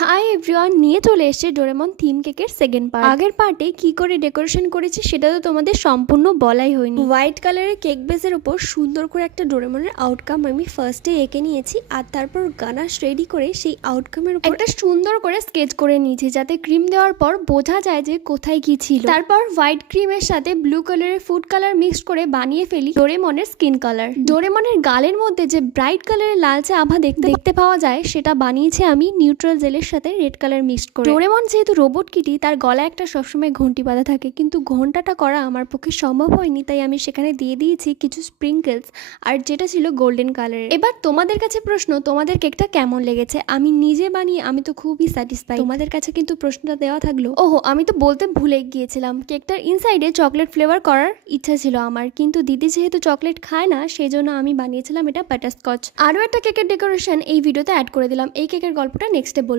Hi everyone, নিয়ে চলে এসেছে ডোরেমন থিম কেকের সেকেন্ড পার্ট। আগের পার্টে কি করে ডেকোরেশন করেছি সেটা তো তোমাদের সম্পূর্ণ বলাই হয়নি। হোয়াইট কালারের কেক বেসের উপর সুন্দর করে একটা ডোরেমনের আউটকাম আমি ফার্স্টে এঁকে নিয়েছি, আর তারপর গানাশ রেডি করে সেই আউটকামের উপর একটা সুন্দর করে স্কেচ করে নিয়েছি, যাতে ক্রিম দেওয়ার পর বোঝা যায় যে কোথায় কি ছিল। তারপর হোয়াইট ক্রিমের সাথে ব্লু কালারের ফুড কালার মিক্সড করে বানিয়ে ফেলি ডোরেমনের স্কিন কালার। ডোরেমনের গালের মধ্যে যে ব্রাইট কালারের লালচে আভা দেখতে পাওয়া যায়, সেটা বানিয়েছি আমি নিউট্রাল জেলের সাথে রেড কালার মিক্সড করে। ডোরেমন যেহেতু রোবট কিটি, তার গলায় একটা সবসময় ঘন্টি বাঁধা থাকে, কিন্তু ঘন্টাটা করা আমার পক্ষে সম্ভব হয়নি, তাই আমি সেখানে দিয়ে দিয়েছি কিছু স্প্রিঙ্কেলস, আর যেটা ছিল গোল্ডেন কালারের। এবার তোমাদের কাছে প্রশ্ন, তোমাদের কেকটা কেমন লেগেছে? আমি নিজে বানিয়ে আমি তো খুবই স্যাটিসফাই। তোমাদের কাছে কিন্তু প্রশ্নটা দেওয়া থাকলো। ওহো, আমি তো বলতে ভুলে গিয়েছিলাম, কেকটার ইনসাইডে চকলেট ফ্লেভার করার ইচ্ছা ছিল আমার, কিন্তু দিদি যেহেতু চকলেট খায় না, সেই জন্য আমি বানিয়েছিলাম এটা বাটারস্কচ। আরও একটা কেকের ডেকোরেশন এই ভিডিওতে অ্যাড করে দিলাম। এই কেকের গল্পটা নেক্সটে বলবো।